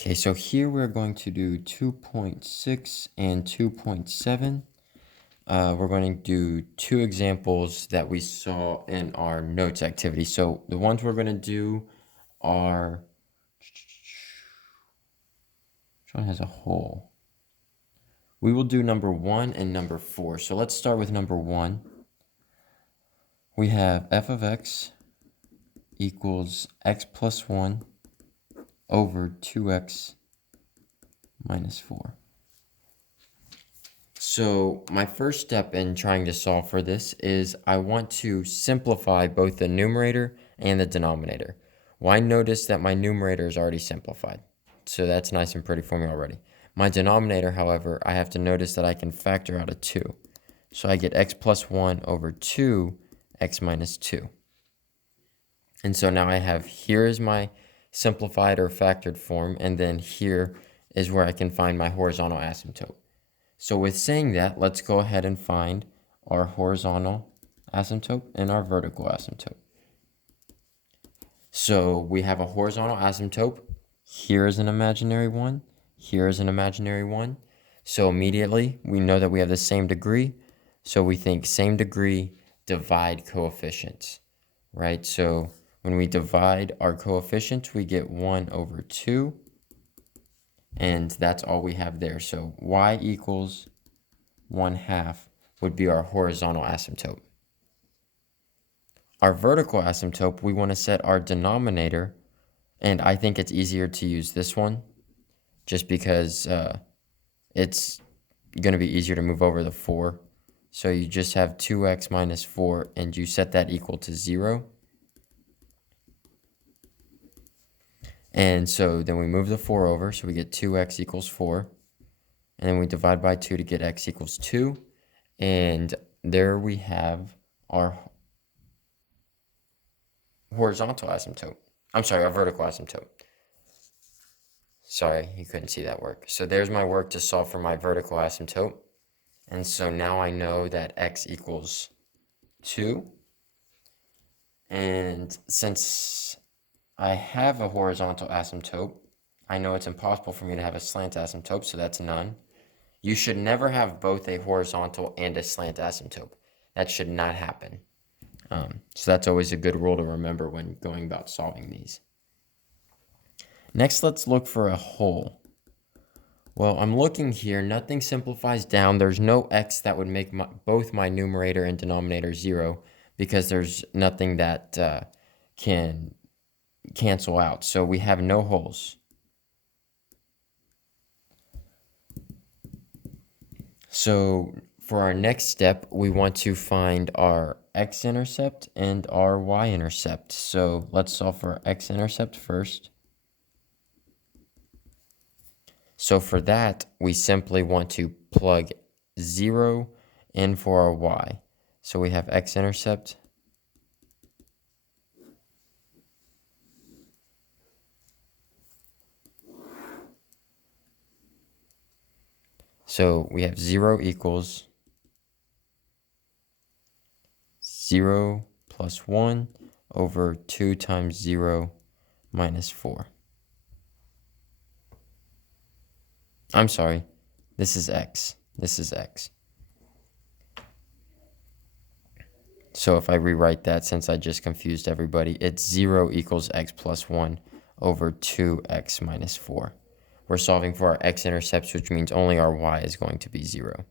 Okay, so here we're going to do 2.6 and 2.7. We're going to do two examples that we saw in our notes activity. So the ones we're going to do are, which one has a hole? We will do number 1 and number 4. So let's start with number 1. We have f of x equals x plus 1 over 2x minus 4. So my first step in trying to solve for this is I want to simplify both the numerator and the denominator. Well, I notice that my numerator is already simplified. So that's nice and pretty for me already. My denominator, however, I have to notice that I can factor out a 2. So I get x plus 1 over 2x minus 2. And so now I have, here is my simplified or factored form, and then here is where I can find my horizontal asymptote. So with saying that, let's go ahead and find our horizontal asymptote and our vertical asymptote. So we have a horizontal asymptote. Here is an imaginary one. Here is an imaginary one. So immediately we know that we have the same degree. So we think same degree, divide coefficients, right? So when we divide our coefficients, we get 1 over 2. And that's all we have there. So y equals 1/2 would be our horizontal asymptote. Our vertical asymptote, we want to set our denominator, and I think it's easier to use this one just because it's going to be easier to move over the 4. So you just have 2x minus 4, and you set that equal to 0. And so then we move the 4 over, so we get 2x equals 4. And then we divide by 2 to get x equals 2. And there we have our horizontal asymptote. I'm sorry, our vertical asymptote. Sorry, you couldn't see that work. So there's my work to solve for my vertical asymptote. And so now I know that x equals 2. And since I have a horizontal asymptote, I know it's impossible for me to have a slant asymptote, so that's none. You should never have both a horizontal and a slant asymptote. That should not happen. So that's always a good rule to remember when going about solving these. Next, let's look for a hole. Well, I'm looking here. Nothing simplifies down. There's no x that would make both my numerator and denominator 0 because there's nothing that can cancel out. So we have no holes. So for our next step, we want to find our x-intercept and our y-intercept. So let's solve for x-intercept first. So for that, we simply want to plug 0 in for our y. So we have x-intercept . So we have 0 equals 0 plus 1 over 2 times 0 minus 4. I'm sorry, this is x. This is x. So if I rewrite that, since I just confused everybody, it's 0 equals x plus 1 over 2x minus 4. We're solving for our x-intercepts, which means only our y is going to be 0.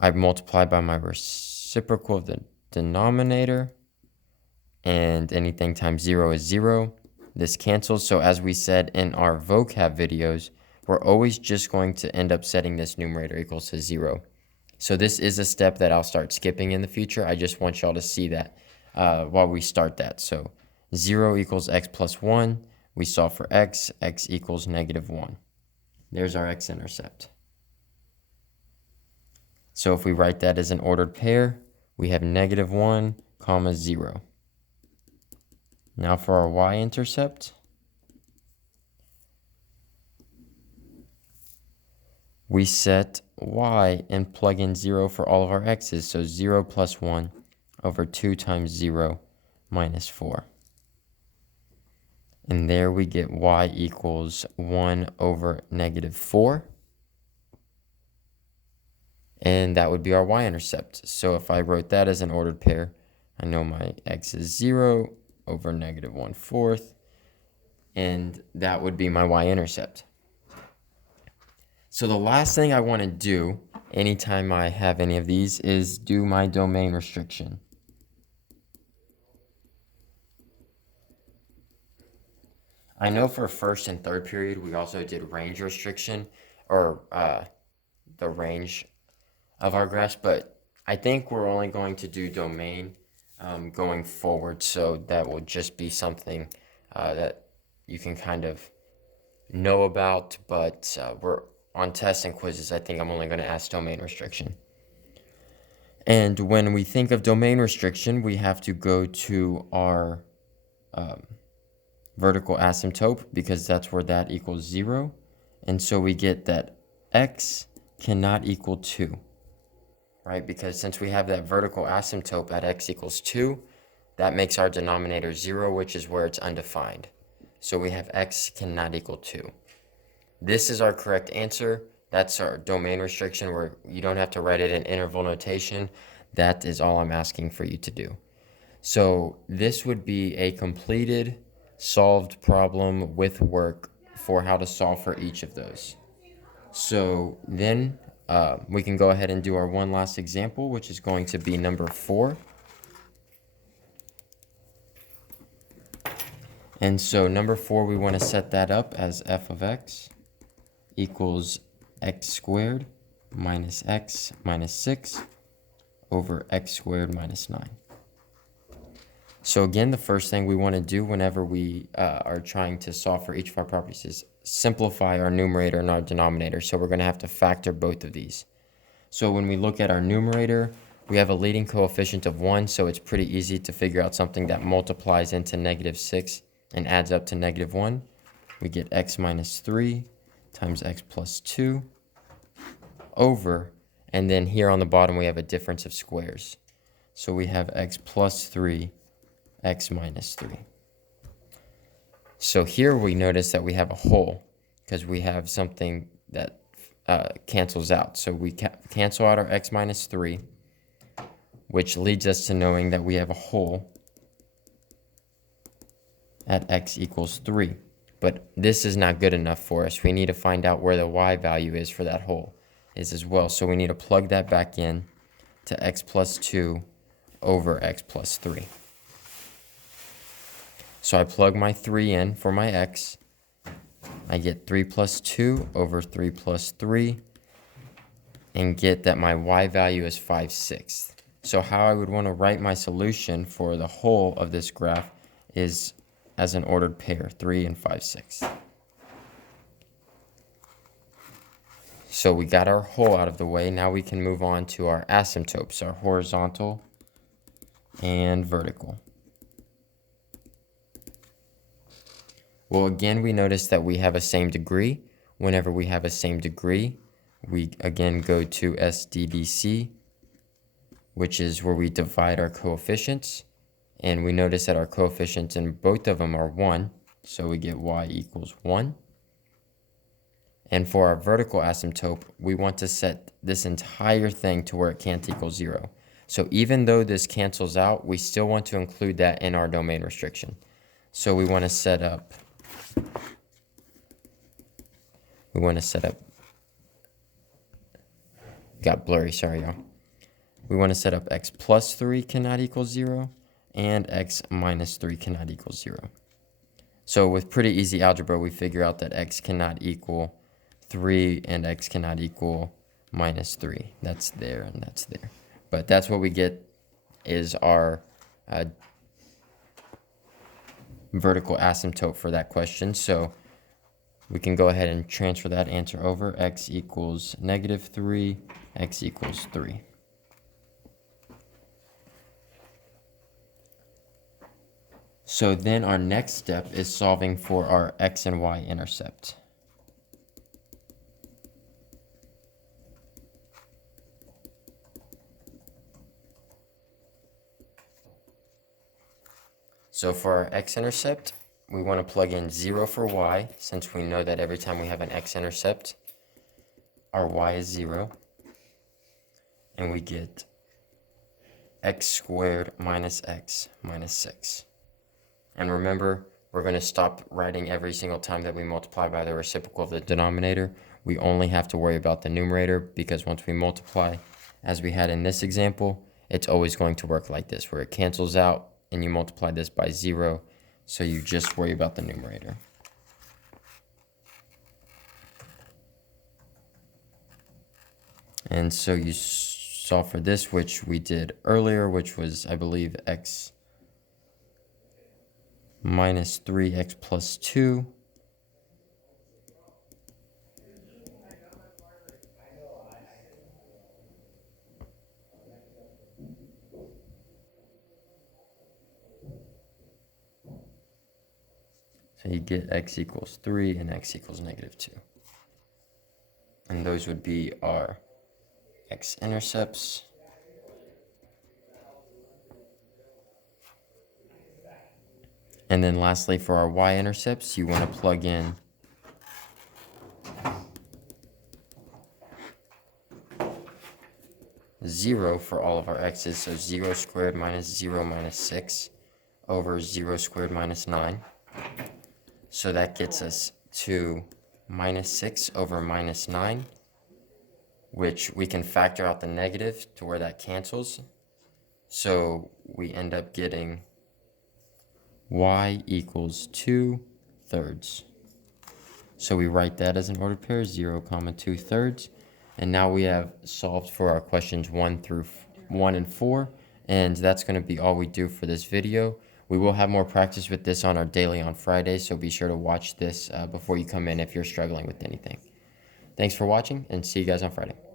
I've multiplied by my reciprocal of the denominator, and anything times 0 is 0. This cancels, so as we said in our vocab videos, we're always just going to end up setting this numerator equals to 0. So this is a step that I'll start skipping in the future. I just want y'all to see that while we start that. So 0 equals x plus 1. We solve for x. X equals negative 1. There's our x-intercept. So if we write that as an ordered pair, we have negative 1, comma 0. Now for our y-intercept, we set y and plug in 0 for all of our x's. So 0 plus 1 over 2 times 0 minus 4. And there we get y equals 1 over negative 4. And that would be our y-intercept. So if I wrote that as an ordered pair, I know my x is 0 over negative 1/4. And that would be my y-intercept. So the last thing I want to do anytime I have any of these is do my domain restriction. I know for first and third period, we also did range restriction, or the range of our graphs, but I think we're only going to do domain going forward, so that will just be something that you can kind of know about, but we're on tests and quizzes, I think I'm only going to ask domain restriction. And when we think of domain restriction, we have to go to our vertical asymptote, because that's where that equals 0. And so we get that x cannot equal 2, right? Because since we have that vertical asymptote at x equals 2, that makes our denominator 0, which is where it's undefined. So we have x cannot equal 2. This is our correct answer. That's our domain restriction, where you don't have to write it in interval notation. That is all I'm asking for you to do. So this would be a completed, solved problem with work for how to solve for each of those. So then we can go ahead and do our one last example, which is going to be number 4. And so number 4, we want to set that up as f of x equals x squared minus x minus 6 over x squared minus 9. So again, the first thing we want to do whenever we are trying to solve for each of our properties is simplify our numerator and our denominator. So we're going to have to factor both of these. So when we look at our numerator, we have a leading coefficient of 1, so it's pretty easy to figure out something that multiplies into negative 6 and adds up to negative 1. We get x minus 3 times x plus 2 over, and then here on the bottom we have a difference of squares. So we have x plus 3, x minus 3. So here we notice that we have a whole, because we have something that cancels out. So we cancel out our x minus 3, which leads us to knowing that we have a whole at x equals 3. But this is not good enough for us. We need to find out where the y value is for that whole is as well. So we need to plug that back in to x plus 2 over x plus 3. So I plug my 3 in for my x. I get 3 plus 2 over 3 plus 3 and get that my y value is 5/6. So how I would want to write my solution for the whole of this graph is as an ordered pair, 3 and 5/6. So we got our whole out of the way. Now we can move on to our asymptotes, our horizontal and vertical. Well, again, we notice that we have a same degree. Whenever we have a same degree, we again go to SDDC, which is where we divide our coefficients. And we notice that our coefficients in both of them are 1, so we get y equals 1. And for our vertical asymptote, we want to set this entire thing to where it can't equal 0. So even though this cancels out, we still want to include that in our domain restriction. So we want to set up, got blurry, sorry y'all. We want to set up x plus 3 cannot equal 0. And x minus 3 cannot equal 0. So with pretty easy algebra, we figure out that x cannot equal 3 and x cannot equal minus 3. That's there and that's there. But that's what we get is our vertical asymptote for that question. So we can go ahead and transfer that answer over. X equals negative 3, x equals 3. So then our next step is solving for our x and y intercept. So for our x-intercept, we want to plug in 0 for y, since we know that every time we have an x-intercept, our y is 0. And we get x squared minus x minus 6. And remember, we're going to stop writing every single time that we multiply by the reciprocal of the denominator. We only have to worry about the numerator, because once we multiply, as we had in this example, it's always going to work like this, where it cancels out and you multiply this by 0. So you just worry about the numerator. And so you solve for this, which we did earlier, which was, I believe, x minus 3x plus 2. So you get x equals 3 and x equals negative 2. And those would be our x-intercepts. And then lastly, for our y-intercepts, you want to plug in zero for all of our x's. So 0 squared minus 0 minus 6 over 0 squared minus 9. So that gets us to minus 6 over minus 9, which we can factor out the negative to where that cancels. So we end up getting y equals 2/3. So we write that as an ordered pair, 0, 2/3. And now we have solved for our questions 1 and 4. And that's going to be all we do for this video. We will have more practice with this on our daily on Friday, so be sure to watch this before you come in if you're struggling with anything. Thanks for watching, and see you guys on Friday.